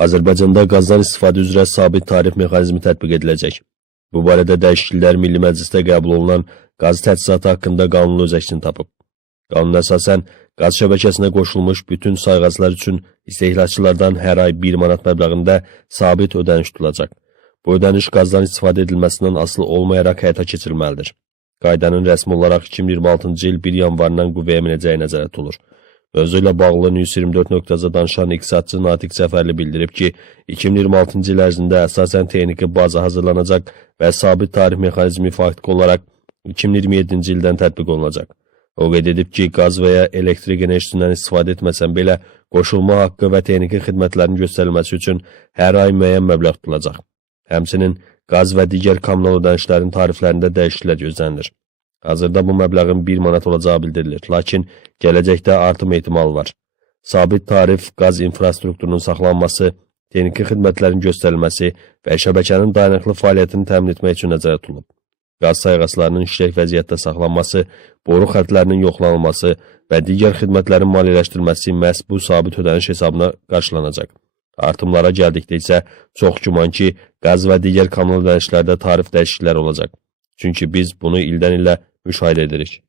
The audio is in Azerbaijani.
Azərbaycanda qazdan istifadə üzrə sabit tarif mexanizmi tətbiq ediləcək. Bu barədə dəyişikliklər Milli Məclisdə qəbul olunan qaz təchizatı haqqında qanunla öz əksini tapıb. Qanuna əsasən, qaz şəbəkəsinə qoşulmuş bütün sayğaclar üçün istehlakçılardan hər ay 1 manat məbləğində sabit ödəniş tutulacaq. Bu ödəniş qazdan istifadə edilməsindən asılı olmayaraq həyata keçirilməlidir. Qaydanın rəsmi olaraq 2026-cı il 1 yanvarından qüvvəyə minəcəyi nəzərdə tutulur. Mövzu ilə bağlı News24.za danışan iqtisadçı Natiq Cəfərli bildirib ki, 2026-cı il ərzində əsasən texniki baza hazırlanacaq və sabit tarif mexanizmi faktiki olaraq 2027-ci ildən tətbiq olunacaq. O qeyd edib ki, qaz və ya elektrik enerjisindən istifadə etməsən belə qoşulma haqqı və texniki xidmətlərin göstərilməsi üçün hər ay müəyyən məbləğ tutulacaq. Həmçinin qaz və digər kommunal ödənişlərin tariflərində dəyişikliklər gözlənilir. Hazırda bu məbləğin 1 manat olacağı bildirilir, lakin gələcəkdə artım ehtimalı var. Sabit tarif, qaz infrastrukturunun saxlanması, texniki xidmətlərin göstərilməsi və şəbəkənin dayanıqlı fəaliyyətini təmin etmək üçün nəzərdə tutulub. Qaz sayğaclarının işlək vəziyyətdə saxlanması, boru xəttlərinin yoxlanılması və digər xidmətlərin maliyyələşdirilməsi məhz bu sabit ödəniş hesabına qarşılanacaq. Artımlara gəldikdə isə çox güman ki, qaz və digər kommunal ödənişlərdə tarif dəyişiklikləri olacaq. Çünki biz bunu ildən ilə müşahidə edirik.